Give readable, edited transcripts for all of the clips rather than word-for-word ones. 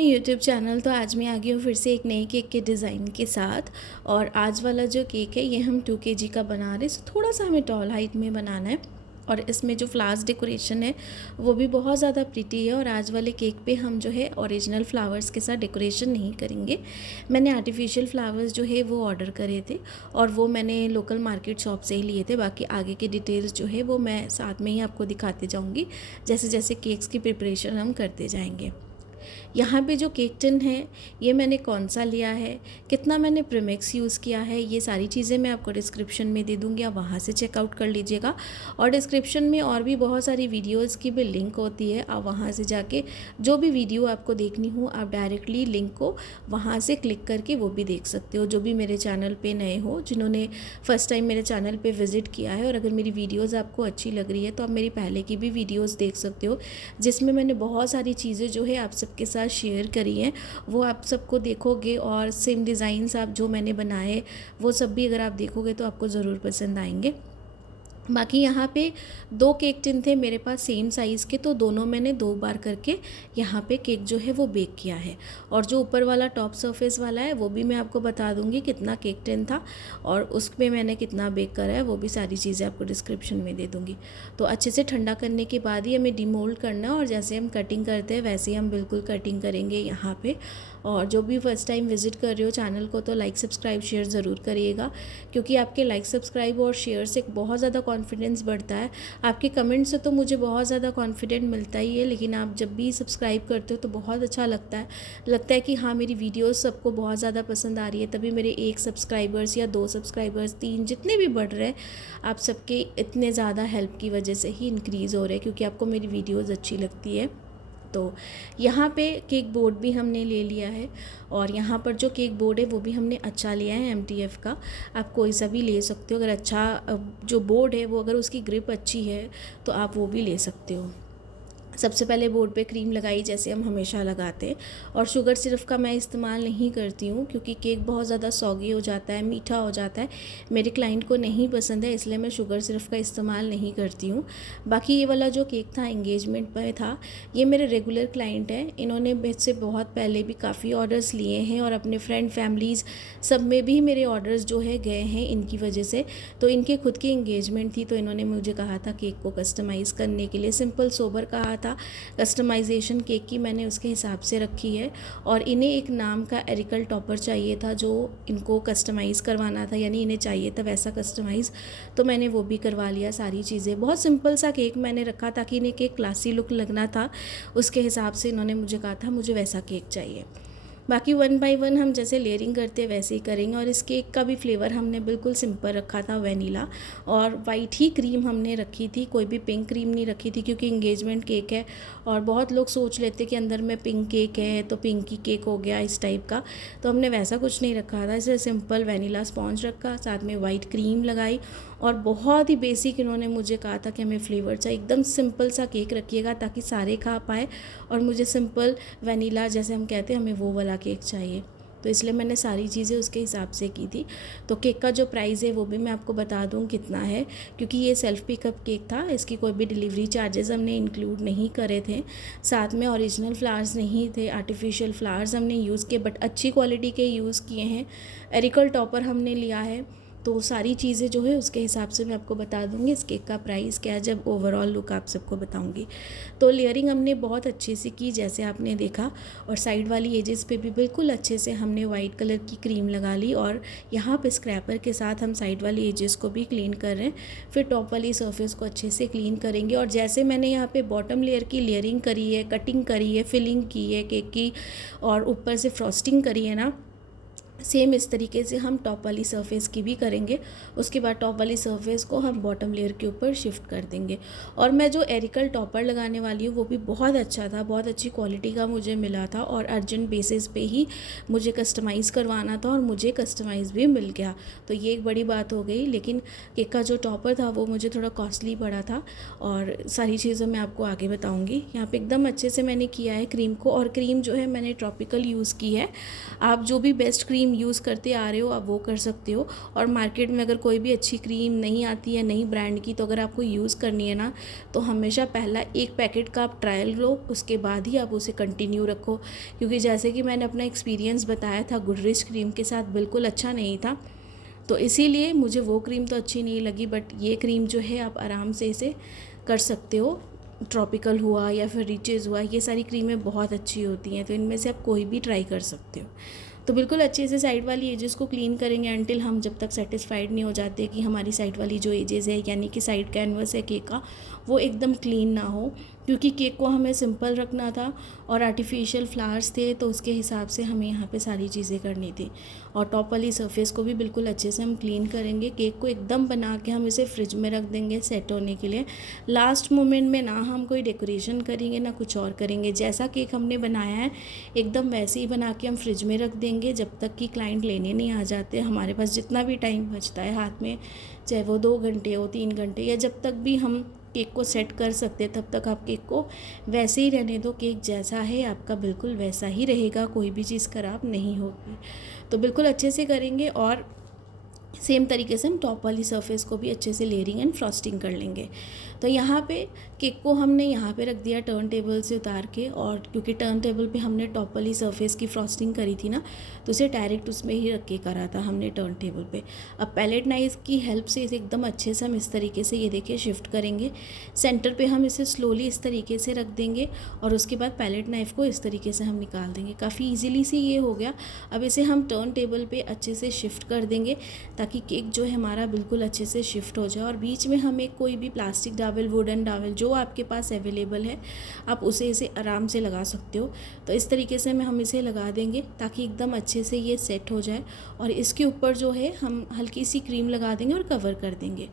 YouTube channel. तो आज मैं आ गई हूँ फिर से एक नई केक के डिज़ाइन के साथ। और आज वाला जो केक है ये हम 2 kg का बना रहे हैं। सो थोड़ा सा हमें टॉल हाइट में बनाना है और इसमें जो फ्लावर्स डेकोरेशन है वो भी बहुत ज़्यादा प्रिटी है। और आज वाले केक पे हम जो है ओरिजिनल फ्लावर्स के साथ डेकोरेशन नहीं करेंगे। मैंने आर्टिफिशियल फ्लावर्स जो है वो ऑर्डर करे थे और वो मैंने लोकल मार्केट शॉप से ही लिए थे। बाकी आगे की डिटेल्स जो है वो मैं साथ में ही आपको दिखाते जाऊँगी जैसे जैसे केक्स की प्रिपरेशन हम करते जाएंगे। यहाँ पे जो केक टिन है ये मैंने कौन सा लिया है, कितना मैंने प्रीमिक्स यूज़ किया है, ये सारी चीज़ें मैं आपको डिस्क्रिप्शन में दे दूँगी, आप वहाँ से चेकआउट कर लीजिएगा। और डिस्क्रिप्शन में और भी बहुत सारी वीडियोस की भी लिंक होती है, आप वहाँ से जाके जो भी वीडियो आपको देखनी हो आप डायरेक्टली लिंक को वहाँ से क्लिक करके वो भी देख सकते हो। जो भी मेरे चैनल पर नए हो, जिन्होंने फ़र्स्ट टाइम मेरे चैनल पर विज़िट किया है और अगर मेरी वीडियोज़ आपको अच्छी लग रही है तो आप मेरी पहले की भी वीडियोज़ देख सकते हो, जिसमें मैंने बहुत सारी चीज़ें जो है आप सबके साथ शेयर करी है। वो आप सबको देखोगे और सेम डिज़ाइंस आप जो मैंने बनाए वो सब भी अगर आप देखोगे तो आपको ज़रूर पसंद आएंगे। बाकी यहाँ पे 2 केक टिन थे मेरे पास सेम साइज़ के, तो दोनों मैंने 2 बार करके यहाँ पे केक जो है वो बेक किया है। और जो ऊपर वाला टॉप सरफेस वाला है वो भी मैं आपको बता दूँगी कितना केक टिन था और उसमें मैंने कितना बेक करा है, वो भी सारी चीज़ें आपको डिस्क्रिप्शन में दे दूँगी। तो अच्छे से ठंडा करने के बाद ही हमें डिमोल्ड करना है और जैसे हम कटिंग करते हैं वैसे ही हम बिल्कुल कटिंग करेंगे यहाँ पर। और जो भी फर्स्ट टाइम विज़िट कर रहे हो चैनल को तो लाइक सब्सक्राइब शेयर ज़रूर करिएगा, क्योंकि आपके लाइक सब्सक्राइब और शेयर से बहुत ज़्यादा कॉन्फिडेंस बढ़ता है। आपके कमेंट से तो मुझे बहुत ज़्यादा कॉन्फिडेंट मिलता ही है, लेकिन आप जब भी सब्सक्राइब करते हो तो बहुत अच्छा लगता है कि हाँ मेरी वीडियोस सबको बहुत ज़्यादा पसंद आ रही है। तभी मेरे 1 सब्सक्राइबर्स या 2 सब्सक्राइबर्स 3 जितने भी बढ़ रहे हैं, आप सबके इतने ज़्यादा हेल्प की वजह से ही इंक्रीज़ हो रहे हैं, क्योंकि आपको मेरी वीडियोज़ अच्छी लगती है। तो यहाँ पे केक बोर्ड भी हमने ले लिया है और यहाँ पर जो केक बोर्ड है वो भी हमने अच्छा लिया है MTF का। आप कोई सा भी ले सकते हो, अगर अच्छा जो बोर्ड है वो अगर उसकी ग्रिप अच्छी है तो आप वो भी ले सकते हो। सबसे पहले बोर्ड पे क्रीम लगाई जैसे हम हमेशा लगाते हैं। और शुगर सिरप का मैं इस्तेमाल नहीं करती हूँ क्योंकि केक बहुत ज़्यादा सॉगी हो जाता है, मीठा हो जाता है, मेरे क्लाइंट को नहीं पसंद है, इसलिए मैं शुगर सिरप का इस्तेमाल नहीं करती हूँ। बाकी ये वाला जो केक था एंगेजमेंट पर था, ये मेरे रेगुलर क्लाइंट हैं, इन्होंने मुझसे बहुत पहले भी काफ़ी ऑर्डर्स लिए हैं और अपने फ्रेंड फैमिलीज़ सब में भी मेरे ऑर्डर्स जो है गए हैं इनकी वजह से। तो इनके खुद की एंगेजमेंट थी तो इन्होंने मुझे कहा था केक को कस्टमाइज़ करने के लिए, सिंपल सोबर कहा था। कस्टमाइजेशन केक की मैंने उसके हिसाब से रखी है। और इन्हें एक नाम का एरिकल टॉपर चाहिए था जो इनको कस्टमाइज़ करवाना था, यानी इन्हें चाहिए था वैसा कस्टमाइज़, तो मैंने वो भी करवा लिया। सारी चीज़ें बहुत सिंपल सा केक मैंने रखा ताकि इन्हें केक क्लासी लुक लगना था, उसके हिसाब से इन्होंने मुझे कहा था मुझे वैसा केक चाहिए। बाकी 1 बाय 1 हम जैसे लेयरिंग करते हैं वैसे ही करेंगे। और इस केक का भी फ्लेवर हमने बिल्कुल सिंपल रखा था, वनीला और वाइट ही क्रीम हमने रखी थी, कोई भी पिंक क्रीम नहीं रखी थी क्योंकि इंगेजमेंट केक है और बहुत लोग सोच लेते कि अंदर में पिंक केक है तो पिंक ही केक हो गया इस टाइप का। तो हमने वैसा कुछ नहीं रखा था, इसे सिंपल वनीला स्पॉन्ज रखा, साथ में वाइट क्रीम लगाई और बहुत ही बेसिक इन्होंने मुझे कहा था कि हमें फ्लेवर चाहिए, एकदम सिंपल सा केक रखिएगा ताकि सारे खा पाए। और मुझे सिंपल वनीला जैसे हम कहते हैं हमें वो वाला केक चाहिए, तो इसलिए मैंने सारी चीज़ें उसके हिसाब से की थी। तो केक का जो प्राइस है वो भी मैं आपको बता दूं कितना है, क्योंकि ये सेल्फ पिकअप केक था, इसकी कोई भी डिलीवरी चार्जेस हमने इंक्लूड नहीं करे थे। साथ में ओरिजिनल फ्लावर्स नहीं थे, आर्टिफिशियल फ्लावर्स हमने यूज़ किए बट अच्छी क्वालिटी के यूज़ किए हैं। एरिकल टॉपर हमने लिया है। तो सारी चीज़ें जो है उसके हिसाब से मैं आपको बता दूँगी इस केक का प्राइस क्या है जब ओवरऑल लुक आप सबको बताऊँगी। तो लेयरिंग हमने बहुत अच्छे से की जैसे आपने देखा, और साइड वाली एजेस पे भी बिल्कुल अच्छे से हमने वाइट कलर की क्रीम लगा ली और यहाँ पे स्क्रैपर के साथ हम साइड वाली एजेस को भी क्लीन कर रहे हैं। फिर टॉप वाली सरफेस को अच्छे से क्लीन करेंगे। और जैसे मैंने यहाँ पे बॉटम लेयर की लेयरिंग करी है, कटिंग करी है, फिलिंग की है केक की और ऊपर से फ्रॉस्टिंग करी है ना, सेम इस तरीके से हम टॉप वाली सरफेस की भी करेंगे। उसके बाद टॉप वाली सरफेस को हम बॉटम लेयर के ऊपर शिफ्ट कर देंगे। और मैं जो एरिकल टॉपर लगाने वाली हूँ वो भी बहुत अच्छा था, बहुत अच्छी क्वालिटी का मुझे मिला था और अर्जेंट बेसिस पे ही मुझे कस्टमाइज़ करवाना था और मुझे कस्टमाइज़ भी मिल गया, तो ये एक बड़ी बात हो गई। लेकिन केक का जो टॉपर था वो मुझे थोड़ा कॉस्टली पड़ा था और सारी चीज़ें मैं आपको आगे बताऊँगी। यहाँ पर एकदम अच्छे से मैंने किया है क्रीम को, और क्रीम जो है मैंने ट्रॉपिकल यूज़ की है। आप जो भी बेस्ट क्रीम क्रीम यूज़ करते आ रहे हो आप वो कर सकते हो। और मार्केट में अगर कोई भी अच्छी क्रीम नहीं आती है नई ब्रांड की, तो अगर आपको यूज़ करनी है ना, तो हमेशा पहला एक पैकेट का आप ट्रायल लो, उसके बाद ही आप उसे कंटिन्यू रखो। क्योंकि जैसे कि मैंने अपना एक्सपीरियंस बताया था गुडरिच क्रीम के साथ, बिल्कुल अच्छा नहीं था। तो इसीलिए मुझे वो क्रीम तो अच्छी नहीं लगी, बट ये क्रीम जो है आप आराम से इसे कर सकते हो। ट्रॉपिकल हुआ या फिर रिचेज़ हुआ, ये सारी क्रीमें बहुत अच्छी होती हैं, तो इनमें से आप कोई भी ट्राई कर सकते हो। तो बिल्कुल अच्छे से साइड वाली एजेस को क्लीन करेंगे अनटिल हम जब तक सेटिस्फाइड नहीं हो जाते कि हमारी साइड वाली जो एजेस है, यानी कि साइड कैनवस है केक का, वो एकदम क्लीन ना हो। क्योंकि केक को हमें सिंपल रखना था और आर्टिफिशियल फ्लावर्स थे, तो उसके हिसाब से हमें यहाँ पे सारी चीज़ें करनी थी। और टॉप वाली सरफेस को भी बिल्कुल अच्छे से हम क्लीन करेंगे। केक को एकदम बना के हम इसे फ्रिज में रख देंगे सेट होने के लिए। लास्ट मोमेंट में ना हम कोई डेकोरेशन करेंगे ना कुछ और करेंगे। जैसा केक हमने बनाया है एकदम वैसे ही बना के हम फ्रिज में रख देंगे जब तक कि क्लाइंट लेने नहीं आ जाते। हमारे पास जितना भी टाइम बचता है हाथ में, चाहे वो 2 घंटे हो 3 घंटे, या जब तक भी हम केक को सेट कर सकते हैं, तब तक आप केक को वैसे ही रहने दो। केक जैसा है आपका बिल्कुल वैसा ही रहेगा, कोई भी चीज़ ख़राब नहीं होगी। तो बिल्कुल अच्छे से करेंगे और सेम तरीके से हम टॉप वाली सरफेस को भी अच्छे से लेयरिंग एंड फ्रॉस्टिंग कर लेंगे। तो यहाँ पे केक को हमने यहाँ पे रख दिया टर्न टेबल से उतार के, और क्योंकि टर्न टेबल पे हमने टॉप वाली सरफेस की फ्रॉस्टिंग करी थी ना, तो उसे डायरेक्ट उसमें ही रख के करा था हमने टर्न टेबल पे। अब पैलेट नाइफ की हेल्प से इसे एकदम अच्छे से हम इस तरीके से ये देखिए शिफ्ट करेंगे। सेंटर पे हम इसे स्लोली इस तरीके से रख देंगे और उसके बाद पैलेट नाइफ को इस तरीके से हम निकाल देंगे। काफ़ी ईजिली से ये हो गया। अब इसे हम टर्न टेबल पे अच्छे से शिफ्ट कर देंगे ताकि केक जो है हमारा बिल्कुल अच्छे से शिफ्ट हो जाए। और बीच में हम एक कोई भी प्लास्टिक डावल, वुडन डावल, जो आपके पास अवेलेबल है आप उसे इसे आराम से लगा सकते हो। तो इस तरीके से हम इसे लगा देंगे ताकि एकदम अच्छे से ये सेट हो जाए। और इसके ऊपर जो है हम हल्की सी क्रीम लगा देंगे और कवर कर देंगे।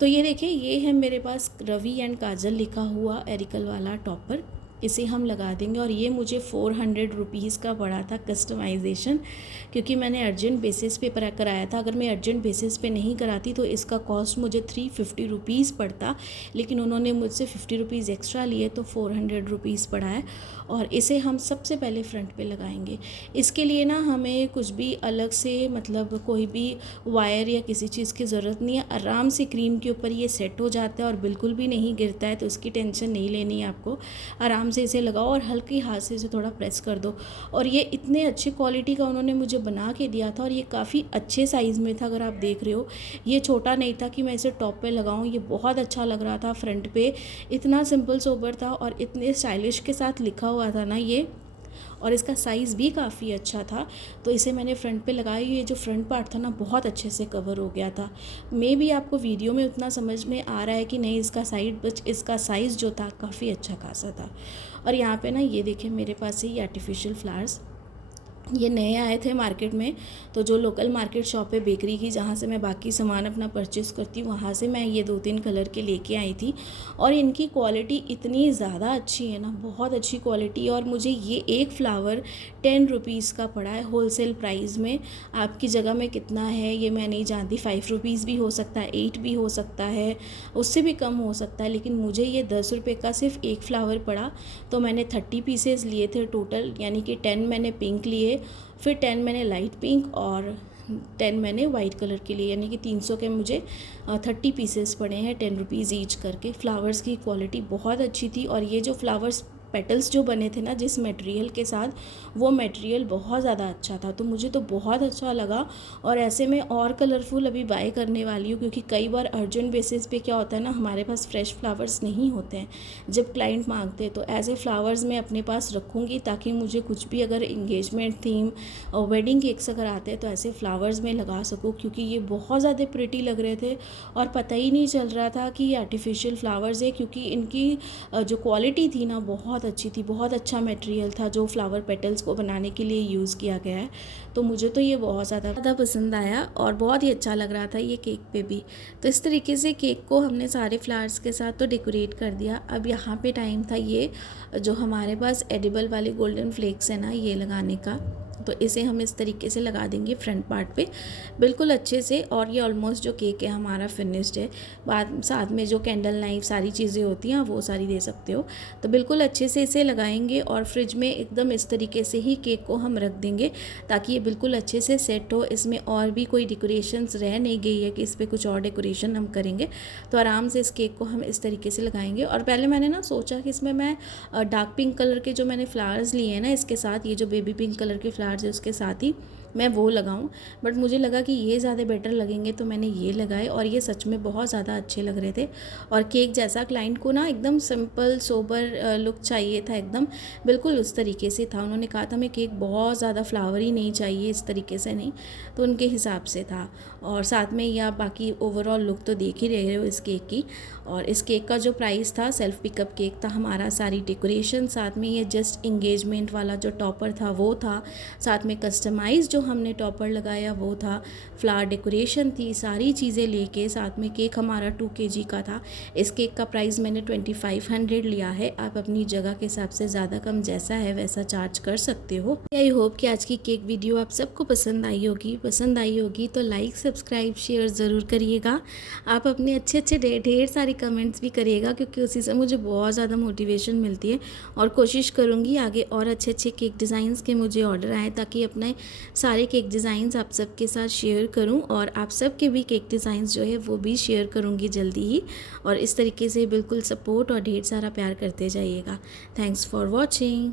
तो ये देखिए, ये है मेरे पास रवि एंड काजल लिखा हुआ एरिकल वाला टॉपर, इसे हम लगा देंगे। और ये मुझे 400 रुपीज़ का पड़ा था कस्टमाइजेशन, क्योंकि मैंने अर्जेंट बेसिस पे कराया था। अगर मैं अर्जेंट बेसिस पे नहीं कराती तो इसका कॉस्ट मुझे 350 रुपीज़ पड़ता, लेकिन उन्होंने मुझसे 50 रुपीज़ एक्स्ट्रा लिए तो 400 रुपीज़ पड़ा है। और इसे हम सबसे पहले फ्रंट पे लगाएंगे। इसके लिए ना हमें कुछ भी अलग से, मतलब कोई भी वायर या किसी चीज़ की ज़रूरत नहीं है। आराम से क्रीम के ऊपर ये सेट हो जाता है और बिल्कुल भी नहीं गिरता है, तो इसकी टेंशन नहीं लेनी है आपको। आराम से इसे लगाओ और हल्की हाथ से इसे थोड़ा प्रेस कर दो। और ये इतने अच्छी क्वालिटी का उन्होंने मुझे बना के दिया था और ये काफ़ी अच्छे साइज़ में था। अगर आप देख रहे हो, ये छोटा नहीं था कि मैं इसे टॉप पे लगाऊं। ये बहुत अच्छा लग रहा था फ्रंट पे, इतना सिंपल सोबर था और इतने स्टाइलिश के साथ लिखा हुआ था ना ये, और इसका साइज़ भी काफ़ी अच्छा था। तो इसे मैंने फ्रंट पे लगाई। ये जो फ्रंट पार्ट था ना बहुत अच्छे से कवर हो गया था। मे भी आपको वीडियो में उतना समझ में आ रहा है कि नहीं, इसका साइड बच इसका साइज़ जो था काफ़ी अच्छा खासा था। और यहाँ पे ना ये देखिए मेरे पास ये आर्टिफिशियल फ्लावर्स, ये नए आए थे मार्केट में। तो जो लोकल मार्केट शॉप है बेकरी की, जहाँ से मैं बाकी सामान अपना परचेज़ करती हूँ, वहाँ से मैं ये 2-3 कलर के लेके आई थी। और इनकी क्वालिटी इतनी ज़्यादा अच्छी है ना, बहुत अच्छी क्वालिटी। और मुझे ये एक फ्लावर 10 रुपीज़ का पड़ा है होलसेल प्राइस में। आपकी जगह में कितना है ये मैं नहीं जानती, 5 रुपीज़ भी हो सकता है, 8 भी हो सकता है, उससे भी कम हो सकता है, लेकिन मुझे ये 10 रुपये का सिर्फ एक फ्लावर पड़ा। तो मैंने 30 पीसेस लिए थे टोटल, यानी कि 10 मैंने पिंक लिए, फिर 10 मैंने लाइट पिंक और 10 मैंने वाइट कलर के लिए, यानी कि 300 के मुझे 30 पीसेस पड़े हैं 10 रुपीज़ ईच करके। फ्लावर्स की क्वालिटी बहुत अच्छी थी। और ये जो फ्लावर्स पेटल्स जो बने थे ना जिस मटेरियल के साथ, वो मटेरियल बहुत ज़्यादा अच्छा था, तो मुझे तो बहुत अच्छा लगा। और ऐसे में और कलरफुल अभी बाय करने वाली हूँ, क्योंकि कई बार अर्जेंट बेसिस पे क्या होता है ना, हमारे पास फ्रेश फ्लावर्स नहीं होते हैं जब क्लाइंट मांगते हैं। तो ऐसे फ्लावर्स मैं अपने पास रखूँगी ताकि मुझे कुछ भी अगर इंगेजमेंट थीम और वेडिंग केक्स अगर आते हैं तो ऐसे फ्लावर्स में लगा सकूँ, क्योंकि ये बहुत ज़्यादा प्रिटी लग रहे थे और पता ही नहीं चल रहा था कि ये आर्टिफिशियल फ्लावर्स है, क्योंकि इनकी जो क्वालिटी थी ना बहुत अच्छी थी। बहुत अच्छा मटेरियल था जो फ्लावर पेटल्स को बनाने के लिए यूज़ किया गया है। तो मुझे तो ये बहुत ज़्यादा पसंद आया और बहुत ही अच्छा लग रहा था ये केक पे भी। तो इस तरीके से केक को हमने सारे फ्लावर्स के साथ तो डेकोरेट कर दिया। अब यहाँ पे टाइम था ये जो हमारे पास एडिबल वाले गोल्डन फ्लेक्स है ना, ये लगाने का। तो इसे हम इस तरीके से लगा देंगे फ्रंट पार्ट पे बिल्कुल अच्छे से। और ये ऑलमोस्ट जो केक है हमारा फिनिश्ड है। बाद साथ में जो कैंडल लाइट सारी चीज़ें होती हैं वो सारी दे सकते हो। तो बिल्कुल अच्छे से इसे लगाएंगे और फ्रिज में एकदम इस तरीके से ही केक को हम रख देंगे ताकि ये बिल्कुल अच्छे से सेट हो। इसमें और भी कोई डेकोरेशंस रह नहीं गई है कि इस पर कुछ और डेकोरेशन हम करेंगे। तो आराम से इस केक को हम इस तरीके से लगाएंगे। और पहले मैंने ना सोचा कि इसमें मैं डार्क पिंक कलर के जो मैंने फ्लावर्स लिए हैं ना, इसके साथ ये जो बेबी पिंक कलर के फ्लावर्स है उसके साथ ही मैं वो लगाऊं, बट मुझे लगा कि ये ज़्यादा बेटर लगेंगे तो मैंने ये लगाए और ये सच में बहुत ज़्यादा अच्छे लग रहे थे। और केक जैसा क्लाइंट को ना एकदम सिंपल सोबर लुक चाहिए था, एकदम बिल्कुल उस तरीके से था। उन्होंने कहा था हमें केक बहुत ज़्यादा फ्लावरी नहीं चाहिए, इस तरीके से नहीं, तो उनके हिसाब से था। और साथ में ये आप बाकी ओवरऑल लुक तो देख ही रहे हो इस केक की। और इस केक का जो प्राइस था, सेल्फ पिकअप केक था हमारा, सारी डेकोरेशन, साथ में ये जस्ट इंगेजमेंट वाला जो टॉपर था वो था, साथ में कस्टमाइज जो हमने टॉपर लगाया वो था, फ्लावर डेकोरेशन थी, सारी चीज़ें लेके साथ में केक हमारा 2 kg का था। इस केक का प्राइस मैंने 2500 लिया है। आप अपनी जगह के हिसाब से ज़्यादा कम जैसा है वैसा चार्ज कर सकते हो। आई होप कि आज की केक वीडियो आप सबको पसंद आई होगी तो लाइक सब्सक्राइब शेयर ज़रूर करिएगा। आप अपने अच्छे अच्छे ढेर सारे कमेंट्स भी करिएगा, क्योंकि उसी से मुझे बहुत ज़्यादा मोटिवेशन मिलती है। और कोशिश करूँगी आगे और अच्छे अच्छे केक डिज़ाइंस के मुझे ऑर्डर आए ताकि अपने सारे केक डिज़ाइंस आप सबके साथ शेयर करूं। और आप सबके भी केक डिज़ाइंस जो है वो भी शेयर करूंगी जल्दी ही। और इस तरीके से बिल्कुल सपोर्ट और ढेर सारा प्यार करते जाइएगा। Thanks for watching.